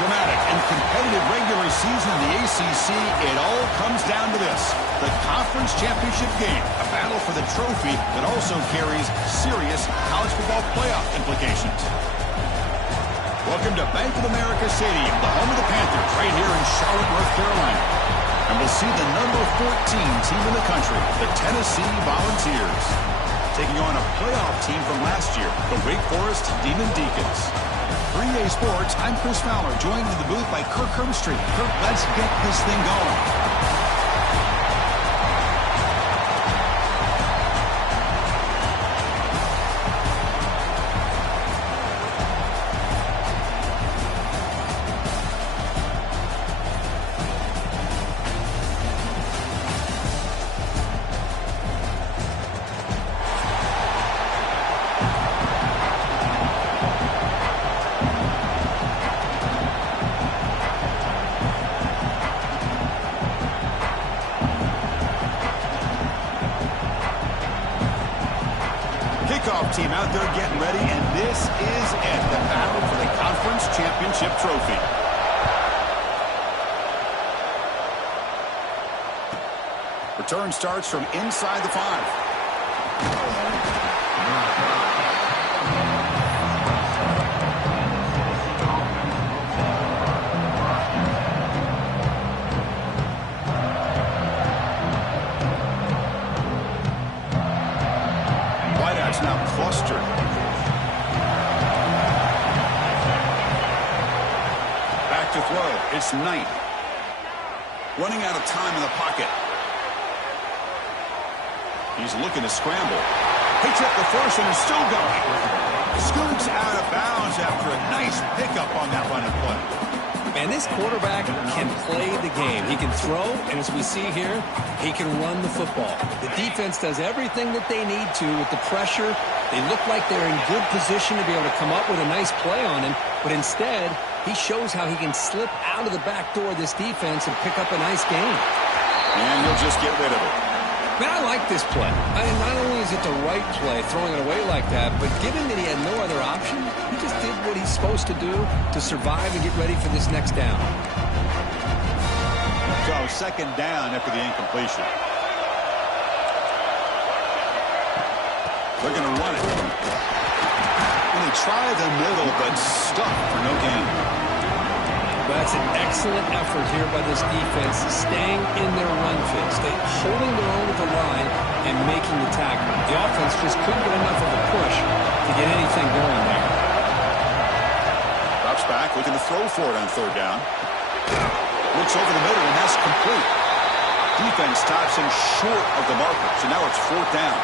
dramatic and competitive regular season in the ACC, it all comes down to this: the conference championship game, a battle for the trophy that also carries serious college football playoff implications. Welcome to Bank of America Stadium, the home of the Panthers, right here in Charlotte, North Carolina. And we'll see the number 14 team in the country, the Tennessee Volunteers, taking on a playoff team from last year, the Wake Forest Demon Deacons. 3A Sports, I'm Chris Fowler, joined in the booth by Kirk Hermstreet. Kirk, let's get this thing going. Team out there getting ready, and this is it, the battle for the conference championship trophy. Return starts from inside the 5. Now clustered. Back to throw. It's Knight. Running out of time in the pocket. He's looking to scramble. Picks up the first and is still going. Scoots out of bounds after a nice pickup on that running play. And this quarterback can play the game. He can throw, and as we see here, he can run the football. The defense does everything that they need to with the pressure. They look like they're in good position to be able to come up with a nice play on him, but instead, he shows how he can slip out of the back door of this defense and pick up a nice gain. And he'll just get rid of it. Man, I like this play. Not only is it the right play, throwing it away like that, but given that he had no other option, he just did what he's supposed to do to survive and get ready for this next down. So, second down after the incompletion. They're going to run it. And they try the middle, but stuck for no gain. That's an excellent effort here by this defense, staying in their run fits, holding their own with the line and making the tackle. The offense just couldn't get enough of a push to get anything going there. Drops back, looking to throw for it on third down. Looks over the middle, and that's complete. Defense stops him short of the marker, so now it's fourth down.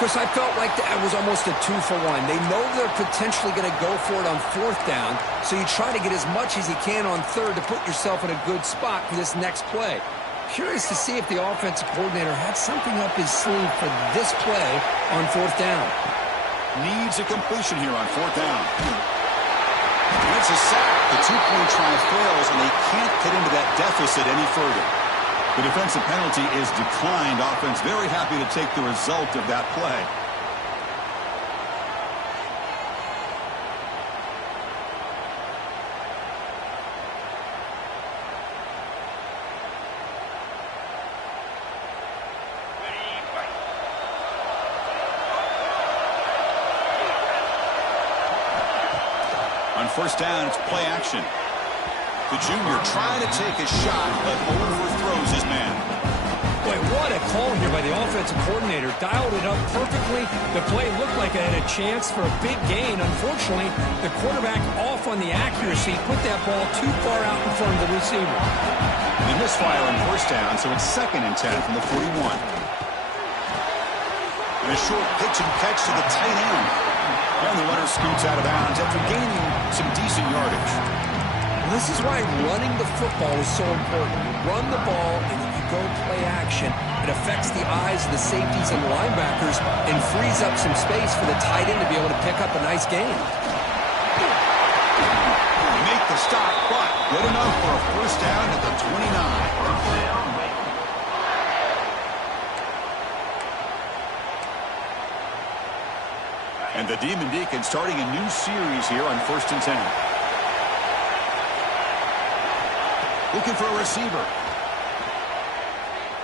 Chris, I felt like that was almost a 2-for-1. They know they're potentially going to go for it on fourth down, so you try to get as much as you can on third to put yourself in a good spot for this next play. Curious to see if the offensive coordinator had something up his sleeve for this play on fourth down. Needs a completion here on fourth down. And it's a sack. The two-point try fails, and they can't get into that deficit any further. The defensive penalty is declined. Offense very happy to take the result of that play. On first down, it's play action. The junior trying to take a shot, but overthrows his man. Boy, what a call here by the offensive coordinator. Dialed it up perfectly. The play looked like it had a chance for a big gain. Unfortunately, the quarterback off on the accuracy, put that ball too far out in front of the receiver. They misfire on first down, so it's 2nd and 10 from the 41. And a short pitch and catch to the tight end. And the runner scoots out of bounds after gaining some decent yardage. This is why running the football is so important. You run the ball, and if you go play action, it affects the eyes of the safeties and linebackers and frees up some space for the tight end to be able to pick up a nice gain. They make the stop, but good enough for a first down at the 29. And the Demon Deacons starting a new series here on 1st and 10. Looking for a receiver.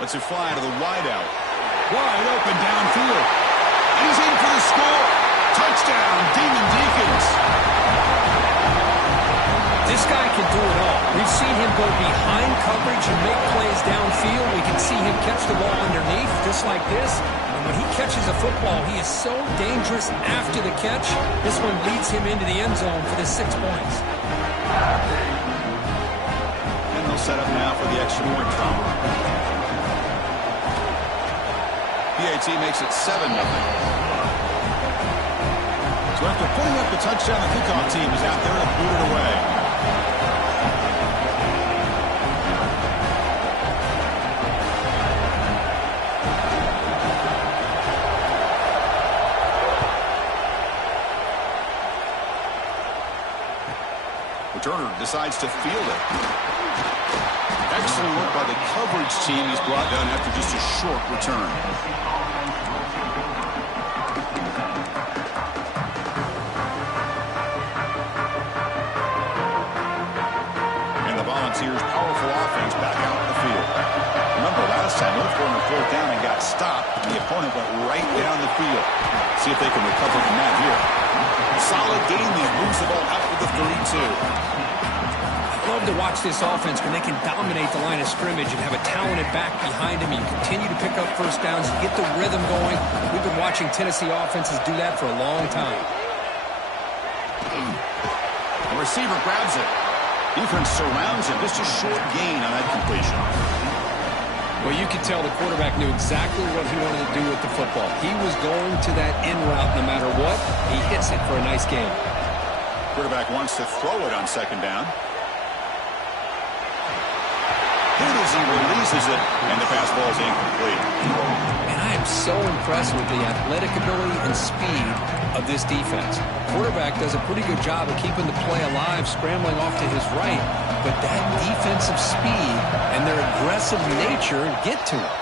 Lets it fly to the wideout. Wide open downfield. And he's in for the score. Touchdown, Demon Deacons. This guy can do it all. We've seen him go behind coverage and make plays downfield. We can see him catch the ball underneath, just like this. And when he catches a football, he is so dangerous after the catch. This one leads him into the end zone for the 6 points. And they'll set up now for the extra point drama. PAT makes it 7-0. So after putting up the touchdown, the kickoff team is out there to boot it away. Returner decides to field it. Excellent work by the coverage team. He's brought down after just a short return. And the Volunteers' powerful offense back out in the field. Remember last time, they were on 4th down and got stopped. And the opponent went right down the field. See if they can recover from that here. Solid game. He moves the ball out with the 32. Love to watch this offense when they can dominate the line of scrimmage and have a talented back behind him. You continue to pick up first downs, you get the rhythm going. We've been watching Tennessee offenses do that for a long time. The receiver grabs it. Defense surrounds him. Just a short gain on that completion. Well, you could tell the quarterback knew exactly what he wanted to do with the football. He was going to that in route no matter what. He hits it for a nice gain. Quarterback wants to throw it on 2nd down. As he releases it, and the pass ball is incomplete. And I am so impressed with the athletic ability and speed of this defense. Quarterback does a pretty good job of keeping the play alive, scrambling off to his right, but that defensive speed and their aggressive nature get to him.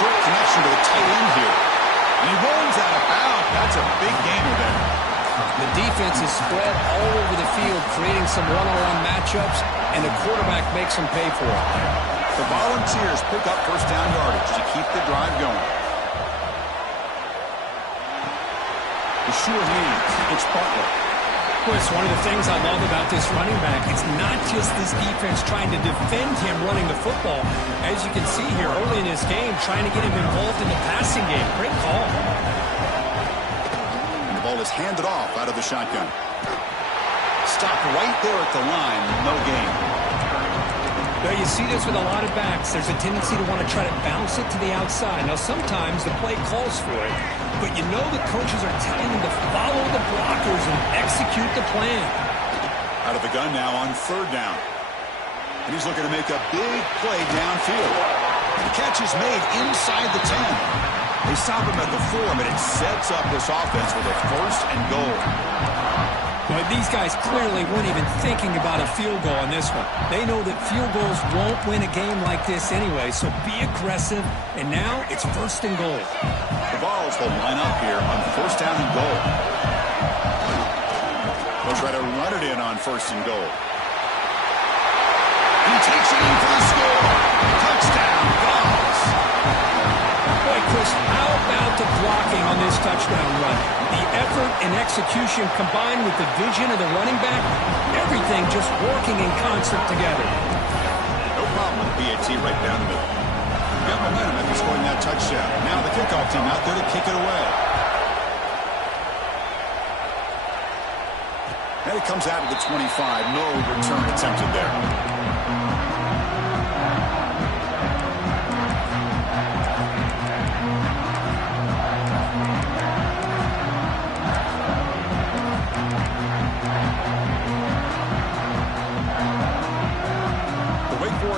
Short connection to the tight end here. And he rolls out of bounds. That's a big gainer there. The defense is spread all over the field, creating some one-on-one matchups, and the quarterback makes them pay for it. The Volunteers pick up first down yardage to keep the drive going. The sure hands. It's Butler. Well, it's one of the things I love about this running back. It's not just this defense trying to defend him running the football. As you can see here early in this game, trying to get him involved in the passing game. Great call. And the ball is handed off out of the shotgun. Stopped right there at the line. No gain. Now, you see this with a lot of backs. There's a tendency to want to try to bounce it to the outside. Now, sometimes the play calls for it, but you know the coaches are telling them to follow the blockers and execute the plan. Out of the gun now on 3rd down. And he's looking to make a big play downfield. The catch is made inside the 10. They stop him at the 4, but it sets up this offense with a 1st and goal. Well, these guys clearly weren't even thinking about a field goal on this one. They know that field goals won't win a game like this anyway, so be aggressive. And now it's 1st and goal. The Vols will line up here on 1st down and goal. They'll try to run it in on 1st and goal. He takes it in for the score. Touchdown, Vols. Boy, Chris, how about the blocking on this touchdown run? The effort and execution combined with the vision of the running back, everything just working in concert together. No problem with PAT right down the middle. Got momentum after scoring that touchdown. Now the kickoff team out there to kick it away. And it comes out of the 25. No return attempted there.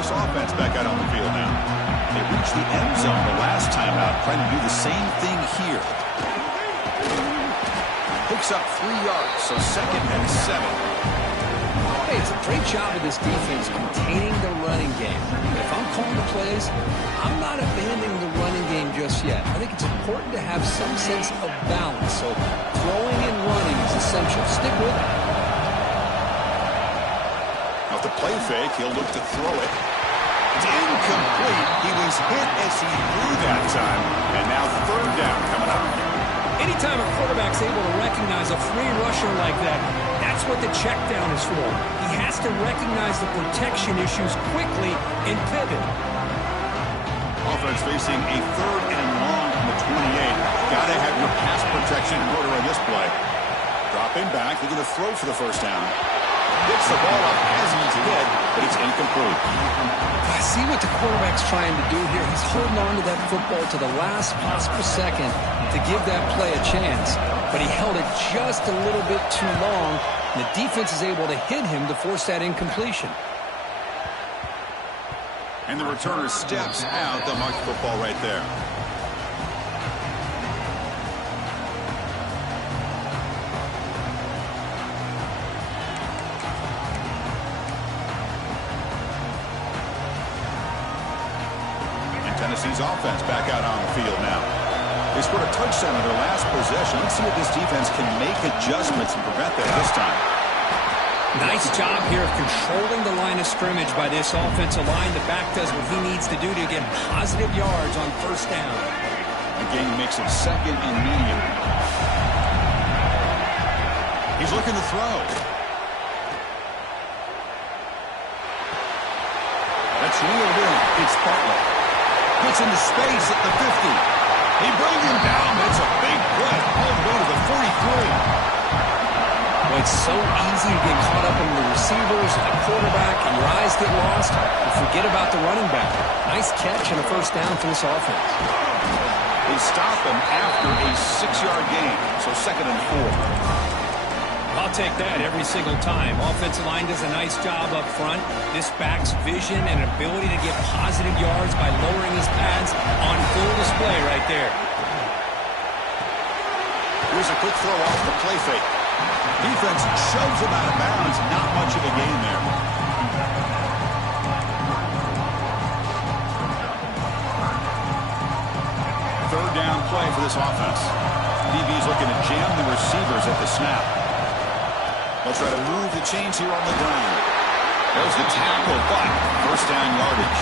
Offense back out on the field now. They reached the end zone the last time out, trying to do the same thing here. Picks up 3 yards, so 2nd and 7. Hey, it's a great job of this defense containing the running game. If I'm calling the plays, I'm not abandoning the running game just yet. I think it's important to have some sense of balance, so throwing and running is essential. Stick with it. Off the play fake, he'll look to throw it. It's incomplete. He was hit as he threw that time. And now third down coming up. Anytime a quarterback's able to recognize a free rusher like that, that's what the check down is for. He has to recognize the protection issues quickly and pivot. Offense facing a third and long from the 28. Got to have your pass protection in order on this play. Dropping back, they're going to throw for the first down. Gets the ball up as he's hit, but it's incomplete. I see what the quarterback's trying to do here. He's holding on to that football to the last possible second to give that play a chance. But he held it just a little bit too long, and the defense is able to hit him to force that incompletion. And the returner steps out. They'll mark the football right there. Tennessee's offense back out on the field now. They scored a touchdown on their last possession. Let's see if this defense can make adjustments and prevent that this time. Nice job here of controlling the line of scrimmage by this offensive line. The back does what he needs to do to get positive yards on first down. The game makes it second and medium. He's looking to throw. That's reeled in. It's Butler. Gets into space at the 50. He brings him down, but it's a big play. All the way to the 43. Well, it's so easy to get caught up in the receivers, the quarterback, and your eyes get lost. You forget about the running back. Nice catch and a first down for this offense. They stop him after a 6-yard gain, so second and 4. I'll take that every single time. Offensive line does a nice job up front. This back's vision and ability to get positive yards by lowering his pads on full display right there. Here's a quick throw off the play fake. Defense shoves him out of bounds. Not much of a gain there. Third down play for this offense. DB's looking to jam the receivers at the snap. They'll try to move the chains here on the ground. There's the tackle, but first down yardage.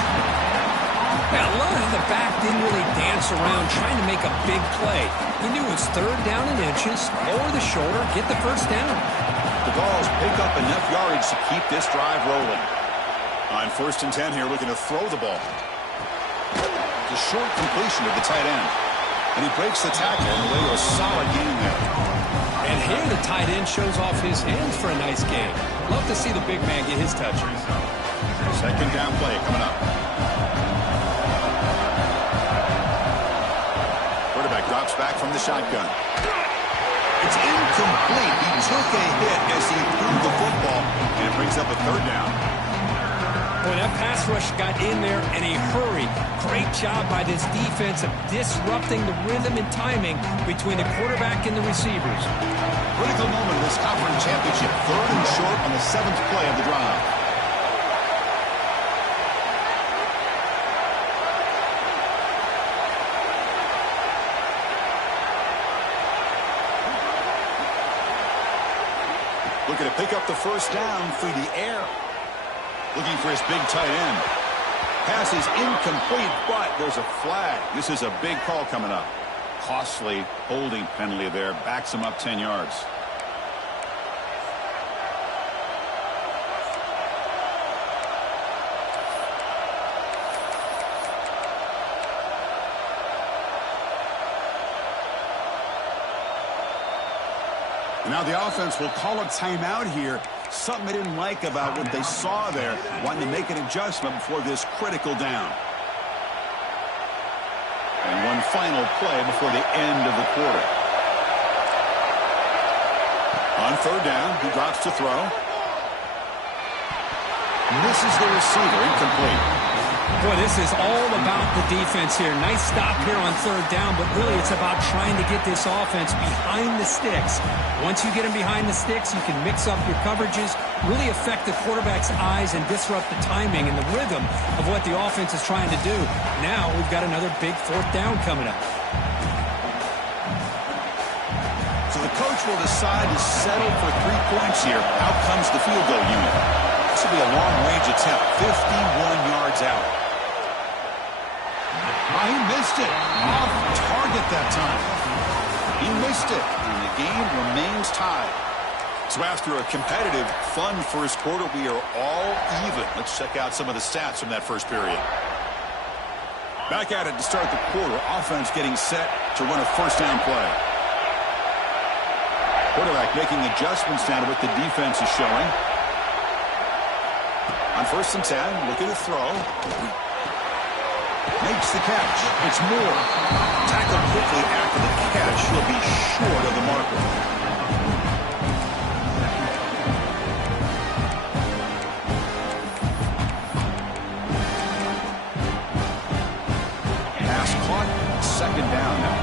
Now, I love how the back didn't really dance around trying to make a big play. He knew it was third down in inches, lower the shoulder, get the first down. The Vols pick up enough yardage to keep this drive rolling. On first and 10 here, looking to throw the ball. It's a short completion of the tight end. And he breaks the tackle on the way to a solid game there. And here the tight end shows off his hands for a nice game. Love to see the big man get his touches. Second down play coming up. Quarterback drops back from the shotgun. It's incomplete. He took a hit as he threw the football, and it brings up a third down. Boy, that pass rush got in there in a hurry. Great job by this defense of disrupting the rhythm and timing between the quarterback and the receivers. Critical moment of this conference championship. Third and short on the 7th play of the drive. Looking to pick up the first down through the air. Looking for his big tight end. Pass is incomplete, but there's a flag. This is a big call coming up. Costly holding penalty there. Backs him up 10 yards. Now the offense will call a timeout here. Something they didn't like about what they saw there. Wanting to make an adjustment before this critical down. And one final play before the end of the quarter. On third down, he drops to throw. Misses the receiver, incomplete. Boy, this is all about the defense here. Nice stop here on third down, but really it's about trying to get this offense behind the sticks. Once you get them behind the sticks, you can mix up your coverages, really affect the quarterback's eyes and disrupt the timing and the rhythm of what the offense is trying to do. Now we've got another big fourth down coming up. So the coach will decide to settle for 3 points here. Out comes the field goal unit. will be a long-range attempt, 51 yards out. Oh, he missed it. Off target that time. He missed it, and the game remains tied. So after a competitive, fun first quarter, we are all even. Let's check out some of the stats from that first period. Back at it to start the quarter. Offense getting set to run a first down play. Quarterback making adjustments now to what the defense is showing. On 1st and 10, looking to throw. Makes the catch. It's Moore. Tackled quickly after the catch. He'll be short of the marker. Second down now.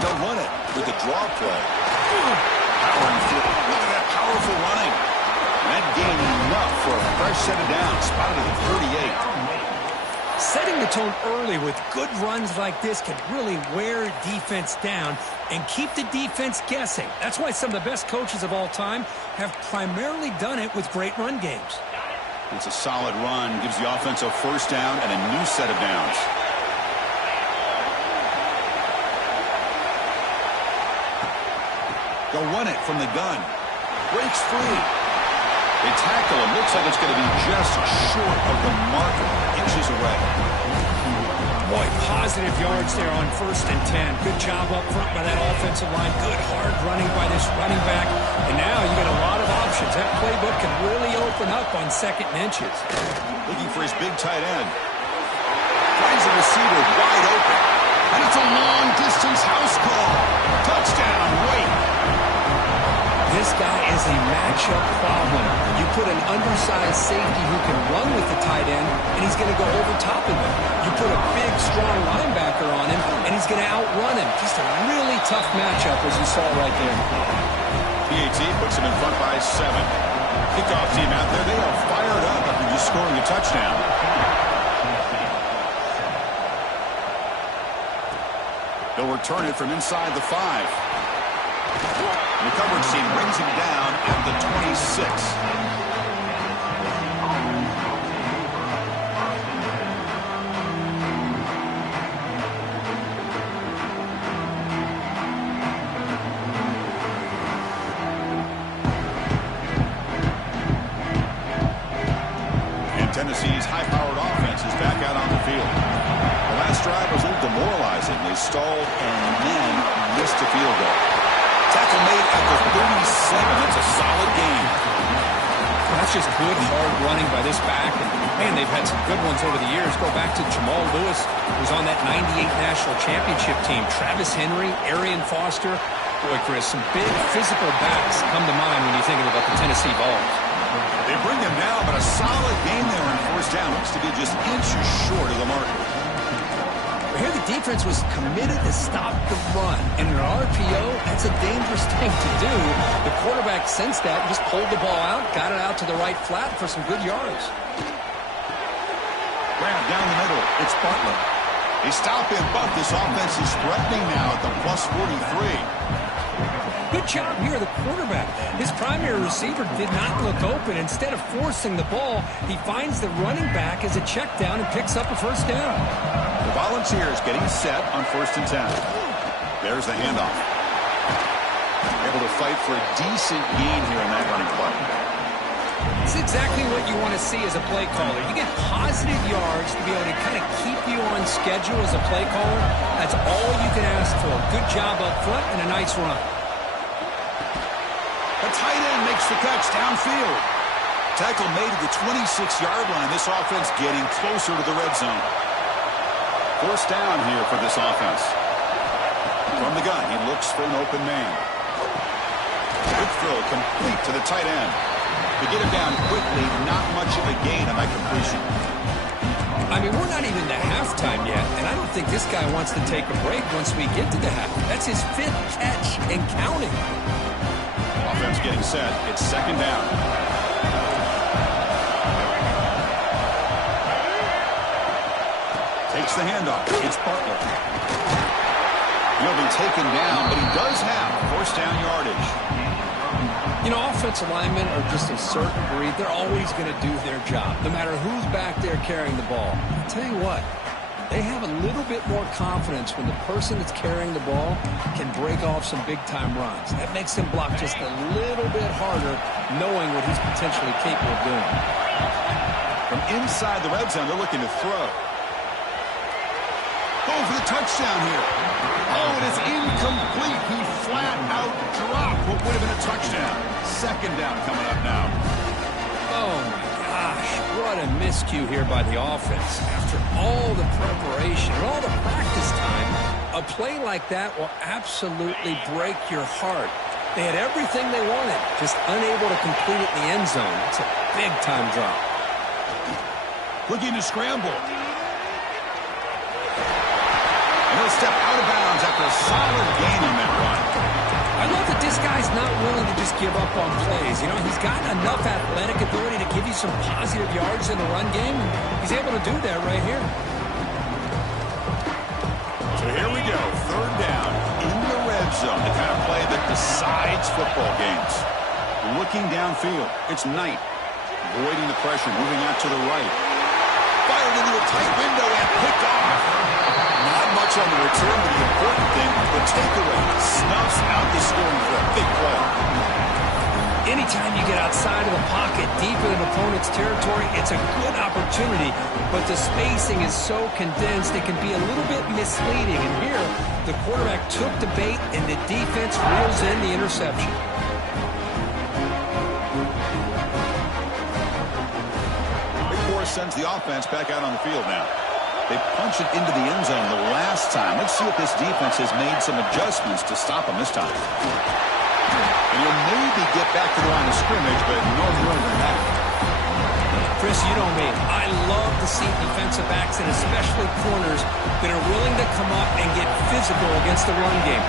They'll run it with the draw play. Powering through. Look at that powerful running. And that gained enough for a fresh set of downs. Spotted at the 48. Setting the tone early with good runs like this can really wear defense down and keep the defense guessing. That's why some of the best coaches of all time have primarily done it with great run games. It's a solid run. Gives the offense a first down and a new set of downs. They'll run it from the gun. Breaks free. They tackle him. Looks like it's going to be just short of the marker. Inches away. Boy, positive yards there on 1st and 10. Good job up front by that offensive line. Good hard running by this running back. And now you get a lot of options. That playbook can really open up on 2nd and inches. Looking for his big tight end. Finds a receiver wide open. And it's a long-distance house call. Touchdown, Wait. This guy is a matchup problem. You put an undersized safety who can run with the tight end, and he's going to go over top of him. You put a big, strong linebacker on him, and he's going to outrun him. Just a really tough matchup, as you saw right there. PAT puts him in front by 7. Kickoff team out there. They are fired up after just scoring a touchdown. They'll return it from inside the 5. The coverage team brings him down at the 26. And Tennessee's high-powered offense is back out on the field. The last drive was a little demoralizing. They stalled and then missed a field goal. Tackle made at the 37. It's a solid game. That's just good, hard running by this back. And, man, they've had some good ones over the years. Go back to Jamal Lewis, who was on that 98 National Championship team. Travis Henry, Arian Foster. Boy, Chris, some big physical backs come to mind when you're thinking about the Tennessee Vols. They bring them down, but a solid game there on 1st down. Looks to be just inches short of the marker. Here the defense was committed to stop the run. And in an RPO, that's a dangerous thing to do. The quarterback sensed that, just pulled the ball out, got it out to the right flat for some good yards. Grab down the middle. It's Butler. They stop him, but this offense is threatening now at the plus 43. Good job here, the quarterback. His primary receiver did not look open. Instead of forcing the ball, he finds the running back as a check down and picks up a first down. The Volunteers getting set on 1st and 10. There's the handoff. Able to fight for a decent gain here in that running play. It's exactly what you want to see as a play caller. You get positive yards to be able to kind of keep you on schedule as a play caller. That's all you can ask for. Good job up front and a nice run. The tight end makes the catch downfield. Tackle made at the 26-yard line. This offense getting closer to the red zone. 1st down here for this offense. From the gun, he looks for an open man. Quick throw complete to the tight end. To get him down quickly, not much of a gain on that completion. I mean, we're not even to halftime yet, and I don't think this guy wants to take a break once we get to the half. That's his 5th catch and counting. Offense getting set. It's 2nd down. Takes the handoff. It's Butler. He'll be taken down, but he does have 1st down yardage. You know, offensive linemen are just a certain breed. They're always going to do their job, no matter who's back there carrying the ball. I'll tell you what, they have a little bit more confidence when the person that's carrying the ball can break off some big-time runs. That makes them block just a little bit harder, knowing what he's potentially capable of doing. From inside the red zone, they're looking to throw. Going for the touchdown here. Oh, it is incomplete. He flat out dropped what would have been a touchdown. Second down coming up now. Oh, my gosh. What a miscue here by the offense. After all the preparation and all the practice time, a play like that will absolutely break your heart. They had everything they wanted, just unable to complete it in the end zone. It's a big-time drop. Looking to scramble. And he'll step out of bounds after a solid gain on that run. I love that this guy's not willing to just give up on plays. You know, he's got enough athletic ability to give you some positive yards in the run game. And he's able to do that right here. So here we go. Third down in the red zone. The kind of play that decides football games. Looking downfield. It's Knight. Avoiding the pressure. Moving out to the right. Fired into a tight window and picked off. Not much on the return, but the important thing, the takeaway, snuffs out the scoring for a big play. Anytime you get outside of the pocket, deep in an opponent's territory, it's a good opportunity, but the spacing is so condensed it can be a little bit misleading. And here, the quarterback took the bait, and the defense reels in the interception. Big Force sends the offense back out on the field now. They punch it into the end zone the last time. Let's see if this defense has made some adjustments to stop them this time. And you'll maybe get back to the line of scrimmage, but no more than that. Chris, you know me. I love to see defensive backs, and especially corners, that are willing to come up and get physical against the run game.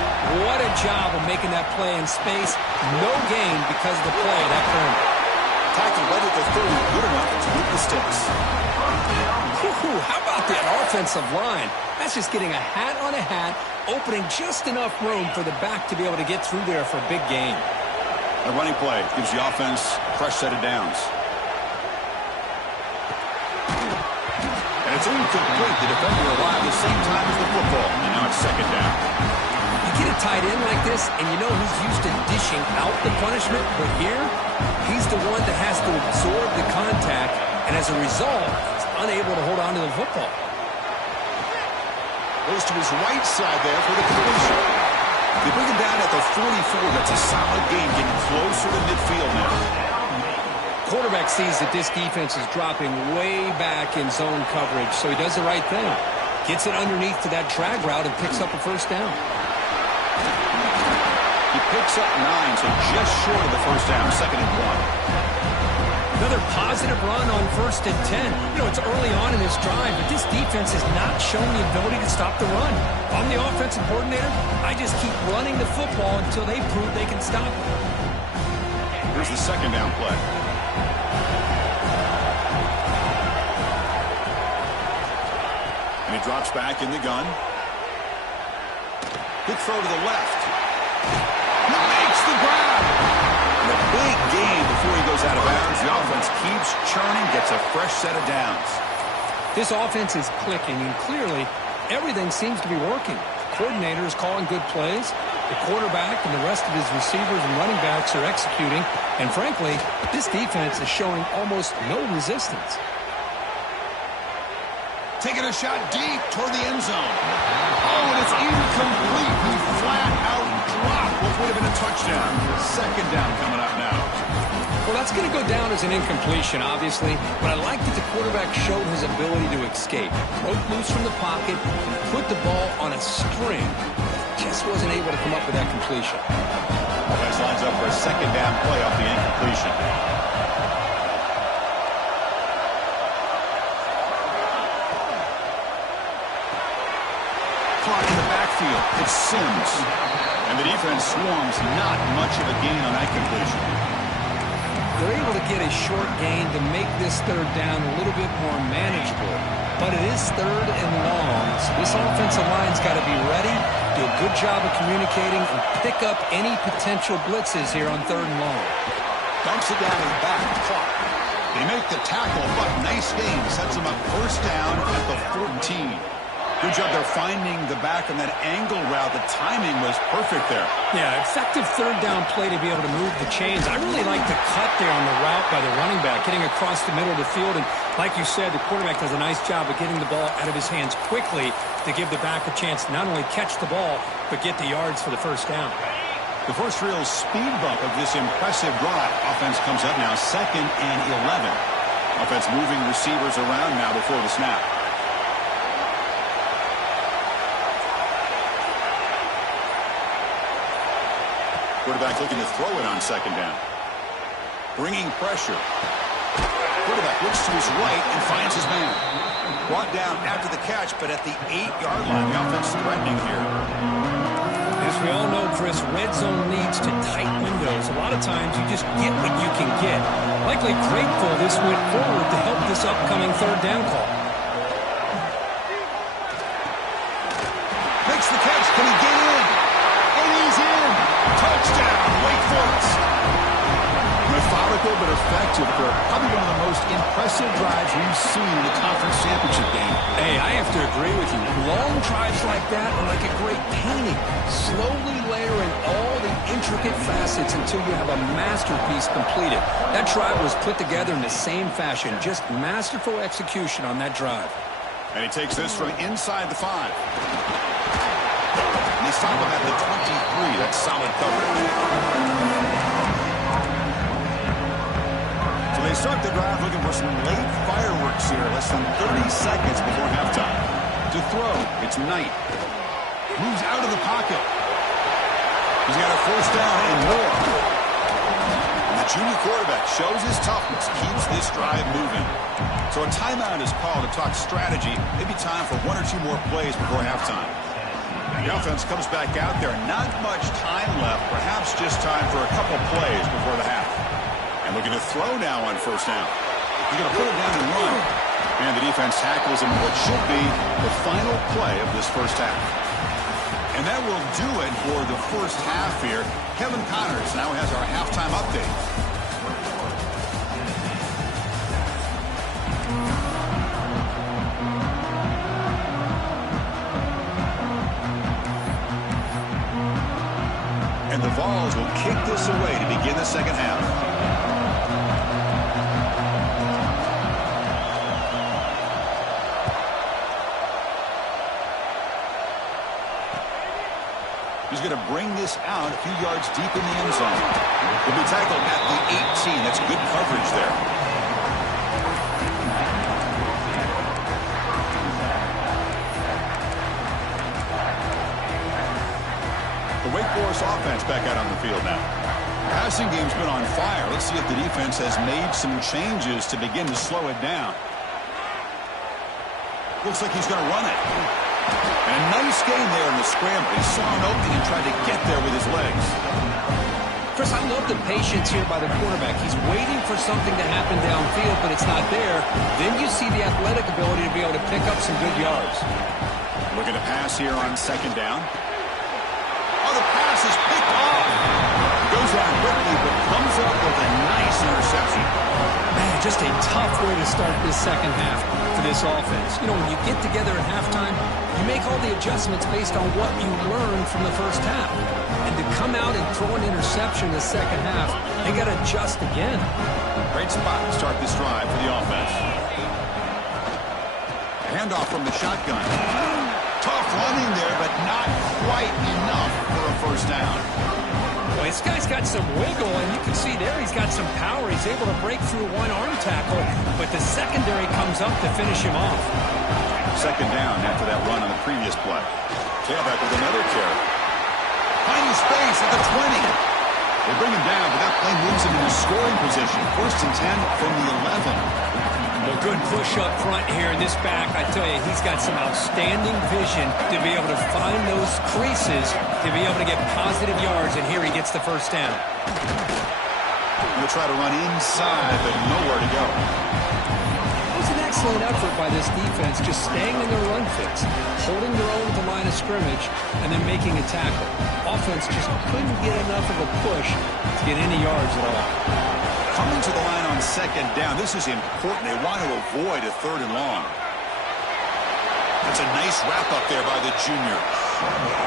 What a job of making that play in space. No gain because of the play of that corner. Tackle right at the 30, good enough to move the sticks. How about that offensive line? That's just getting a hat on a hat, opening just enough room for the back to be able to get through there for a big gain. A running play gives the offense a fresh set of downs. And it's incomplete. The defender arrived at the same time as the football. And now it's second down. You get a tight end like this, and you know he's used to dishing out the punishment, but here, he's the one that has to absorb the contact, and as a result, he's unable to hold on to the football. Goes to his right side there for the completion. They bring him down at the 44. That's a solid gain, getting closer to midfield now. Quarterback sees that this defense is dropping way back in zone coverage, so he does the right thing. Gets it underneath to that drag route and picks up a first down. He picks up 9, so just short of the first down, 2nd and 1. Another positive run on 1st and 10. You know, it's early on in this drive, but this defense has not shown the ability to stop the run. If I'm the offensive coordinator, I just keep running the football until they prove they can stop it. Here's the 2nd down play. And he drops back in the gun. Good throw to the left. He makes the grab. And a big gain before he goes out of bounds. The offense keeps churning, gets a fresh set of downs. This offense is clicking, and clearly everything seems to be working. The coordinator is calling good plays. The quarterback and the rest of his receivers and running backs are executing. And frankly, this defense is showing almost no resistance. Taking a shot deep toward the end zone. Oh, and it's incomplete. He flat out dropped what would have been a touchdown. 2nd down coming up now. Well, that's going to go down as an incompletion, obviously, but I like that the quarterback showed his ability to escape. Broke loose from the pocket and put the ball on a string. Just wasn't able to come up with that completion. Offense lines up for a 2nd down play off the incompletion. Caught in the backfield. It's Sims. And the defense swarms. Not much of a gain on that completion. They're able to get a short gain to make this 3rd down a little bit more manageable. But it is 3rd and long, so this offensive line's got to be ready to do a good job of communicating and pick up any potential blitzes here on 3rd and long. Dumps it down to the back. Clock. They make the tackle, but nice game. Sets them up 1st down at the 14. Good job there finding the back on that angle route. The timing was perfect there. Yeah, effective 3rd down play to be able to move the chains. I really like the cut there on the route by the running back, getting across the middle of the field. And like you said, the quarterback does a nice job of getting the ball out of his hands quickly to give the back a chance to not only catch the ball, but get the yards for the 1st down. The first real speed bump of this impressive drive. Offense comes up now 2nd and 11. Offense moving receivers around now before the snap. Quarterback looking to throw it on 2nd down. Bringing pressure. Quarterback looks to his right and finds his man. Brought down after the catch, but at the 8-yard line. The offense threatening here. As we all know, Chris, red zone leads to tight windows. A lot of times you just get what you can get. Likely grateful this went forward to help this upcoming 3rd down call. Makes the catch. Can he get in? And he's in. Touchdown, Wake Forest. Methodical but effective for probably one of the most impressive drives we've seen in the conference championship game. Hey, I have to agree with you. Long drives like that are like a great painting. Slowly layering all the intricate facets until you have a masterpiece completed. That drive was put together in the same fashion. Just masterful execution on that drive. And he takes this from inside the 5. And they stop him at the 23. That's solid coverage. So they start the drive looking for some late fireworks here. Less than 30 seconds before halftime. To throw, it's Knight. Moves out of the pocket. He's got a 1st down and more. And the junior quarterback shows his toughness, keeps this drive moving. So a timeout is called to talk strategy. Maybe time for 1 or 2 more plays before halftime. The offense comes back out there. Not much time left. Perhaps just time for a couple plays before the half. And looking to throw now on 1st down. He's going to put it down and run. And the defense tackles him what should be the final play of this 1st half. And that will do it for the 1st half here. Kevin Connors now has our halftime update. And the Vols will kick this away to begin the 2nd half. He's going to bring this out a few yards deep in the end zone. He'll be tackled at the 18. That's good coverage there. The Wake Forest offense back out on the field now. Passing game's been on fire. Let's see if the defense has made some changes to begin to slow it down. Looks like he's going to run it. And a nice game there in the scramble. He saw an opening and tried to get there with his legs. Chris, I love the patience here by the quarterback. He's waiting for something to happen downfield, but it's not there. Then you see the athletic ability to be able to pick up some good yards. Looking to pass here on 2nd down. Oh, the pass is picked off. Goes down quickly, but comes up with a nice interception. Man, just a tough way to start this 2nd half for this offense. You know, when you get together at halftime, you make all the adjustments based on what you learned from the 1st half. And to come out and throw an interception in the 2nd half, they got to adjust again. Great spot to start this drive for the offense. Handoff from the shotgun. Tough running there, but not quite enough for a 1st down. Well, this guy's got some wiggle, and you can see there he's got some power. He's able to break through one arm tackle, but the secondary comes up to finish him off. 2nd down after that run on the previous play. Tailback with another carry. Finding space at the 20. They bring him down, but that play moves him into scoring position. 1st and 10 from the 11. Well, good push up front here in this back. I tell you, he's got some outstanding vision to be able to find those creases, to be able to get positive yards, and here he gets the 1st down. He'll try to run inside, but nowhere to go. What was the next excellent effort by this defense, just staying in their run fits, holding their own at the line of scrimmage, and then making a tackle. Offense just couldn't get enough of a push to get any yards at all. Coming to the line on second down, this is important. They want to avoid a third and long. That's a nice wrap-up there by the junior.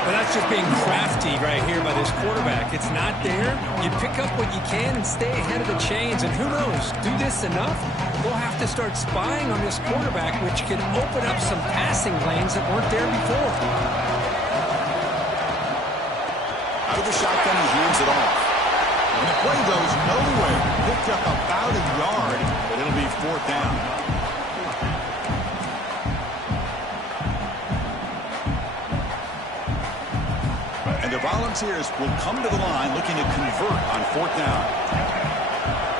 But that's just being crafty right here by this quarterback. It's not there. You pick up what you can and stay ahead of the chains. And who knows, do this enough, we'll have to start spying on this quarterback, which can open up some passing lanes that weren't there before. Out of the shotgun, he hands it off. And the play goes nowhere. Picked up about a yard, but it'll be fourth down. And the Volunteers will come to the line looking to convert on fourth down.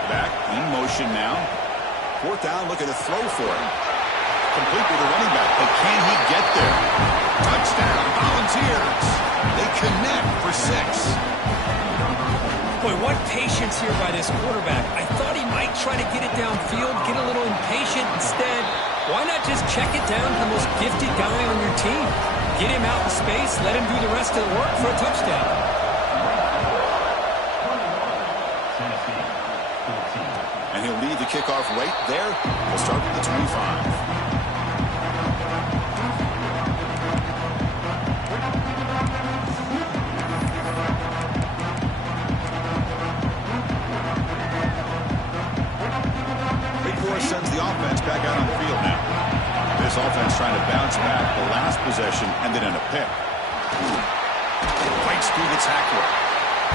Back in motion now. Fourth down, looking to throw for it. Complete with the running back, but can he get there? Touchdown, Volunteers. They connect for 6. Boy, what patience here by this quarterback. I thought he might try to get it downfield, get a little impatient. Instead, why not just check it down to the most gifted guy on your team? Get him out in space, let him do the rest of the work for a touchdown. And he'll lead the kickoff right there. We'll start with the 25. Sends the offense back out on the field now. This offense trying to bounce back the last possession and then in a pick. Fights through the tackler.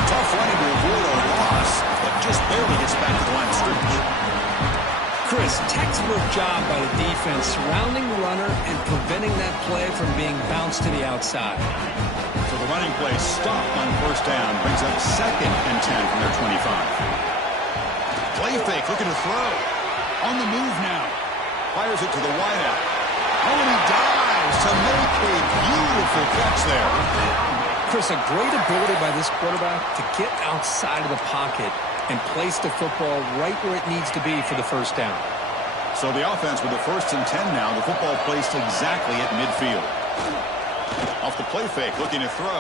Tough running to avoid a loss, but just barely gets back to the line of scrimmage. Chris, textbook job by the defense surrounding the runner and preventing that play from being bounced to the outside. So the running play stopped on first down, brings up 2nd and 10 from their 25. Play fake, looking to throw. On the move now. Fires it to the wideout. Oh, and he dives to make a beautiful catch there. Chris, a great ability by this quarterback to get outside of the pocket and place the football right where it needs to be for the first down. So the offense with the 1st and 10 now. The football placed exactly at midfield. Off the play fake, looking to throw.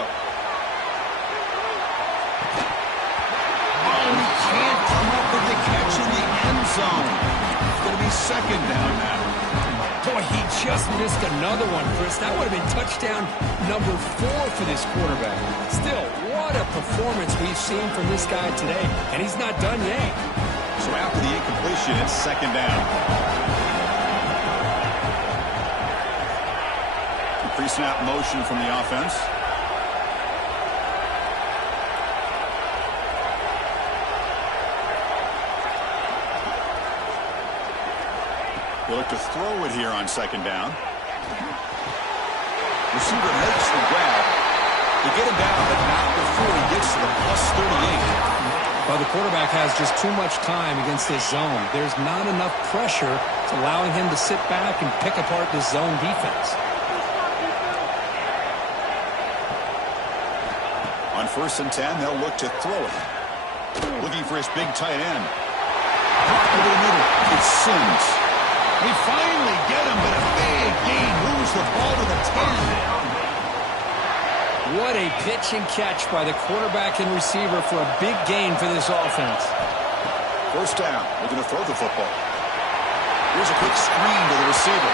Oh, he can't come up with the catch in the end zone. It's going to be 2nd down now. Boy, he just missed another one, Chris. That would have been touchdown number 4 for this quarterback. Still, what a performance we've seen from this guy today. And he's not done yet. So after the incompletion, it's 2nd down. Pre-snap motion from the offense. We'll look to throw it here on 2nd down. Receiver makes the grab. They get him down, but not before he gets to the +38. Well, the quarterback has just too much time against this zone. There's not enough pressure to allowing him to sit back and pick apart this zone defense. On 1st and 10, they'll look to throw it. Looking for his big tight end. Over the middle. It's Sims. We finally get him, but a big gain moves the ball to the 10. What a pitch and catch by the quarterback and receiver for a big gain for this offense. 1st down. We're going to throw the football. Here's a quick screen to the receiver.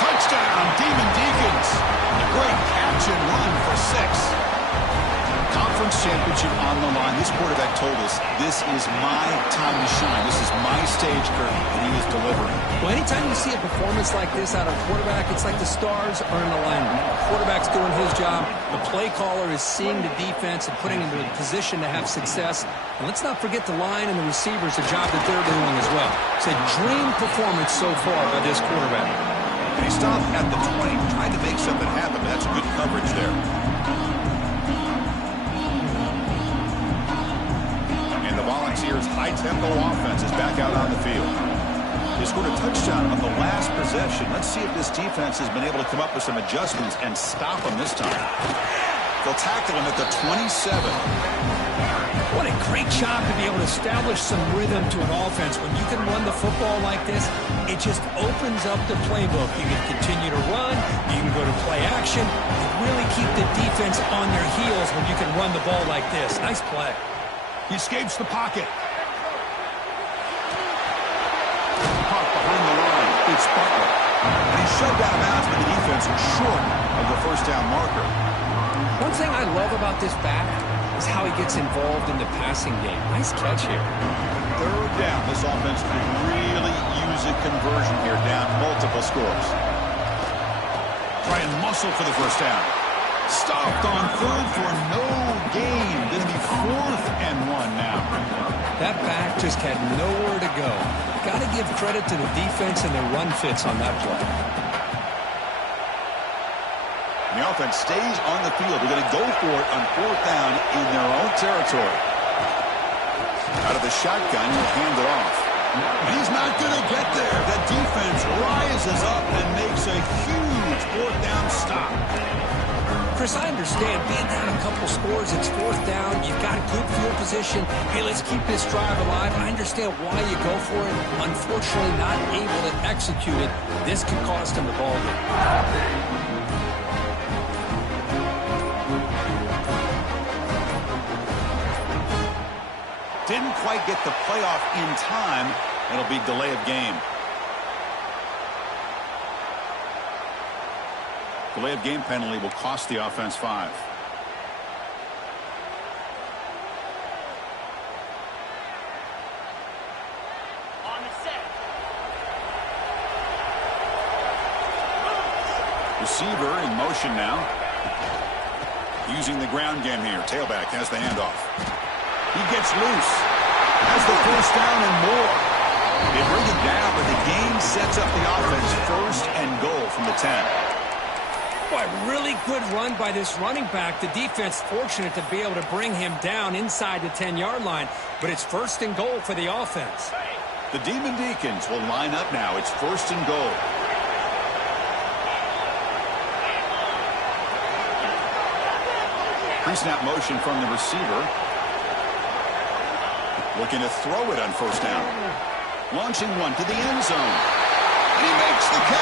Touchdown, Demon Deacons. A great catch and run for 6. Conference championship on the line. This quarterback told us, this is my time to shine. This is my stage curtain, and he is delivering. Well, anytime you see a performance like this out of a quarterback, it's like the stars are in alignment. The quarterback's doing his job. The play caller is seeing the defense and putting him in a position to have success. And let's not forget the line and the receivers, the job that they're doing as well. It's a dream performance so far by this quarterback. And he stopped at the 20, trying to make something happen. That's good coverage there. And the Volunteers' high-tempo offense is back out on the field. They scored a touchdown on the last possession. Let's see if this defense has been able to come up with some adjustments and stop them this time. They'll tackle him at the 27. What a great job to be able to establish some rhythm to an offense. When you can run the football like this, It just opens up the playbook. You can continue to run. You can go to play action. And really keep the defense on their heels when you can run the ball like this. Nice play. He escapes the pocket. Caught behind the line. It's Butler. And he's shoved out of bounds by the defense short of the first down marker. One thing I love about this back is how he gets involved in the passing game. Nice catch here. Third down. This offense could really use a conversion here, down multiple scores. Try and muscle for the first down. Stopped on third for no gain. Going to be 4th and 1 now. That back just had nowhere to go. Got to give credit to the defense and their run fits on that play. And the offense stays on the field. They're going to go for it on 4th down in their own territory. Out of the shotgun, he'll hand it off. And he's not going to get there. The defense rises up and makes a huge 4th down stop. Chris, I understand being down a couple scores, it's 4th down, you've got good field position. Hey, let's keep this drive alive. I understand why you go for it. Unfortunately, not able to execute it. This could cost him the ball game. Didn't quite get the playoff in time. It'll be delay of game. Delay of game penalty will cost the offense 5. On the set. Receiver in motion now. Using the ground game here. Tailback has the handoff. He gets loose. Has the first down and more. They bring it down, but the game sets up the offense 1st and goal from the 10. Boy, really good run by this running back. The defense fortunate to be able to bring him down inside the 10-yard line, but it's 1st and goal for the offense. The Demon Deacons will line up now. It's 1st and goal. Pre-snap motion from the receiver. Looking to throw it on 1st down. Launching one to the end zone. And he makes the catch.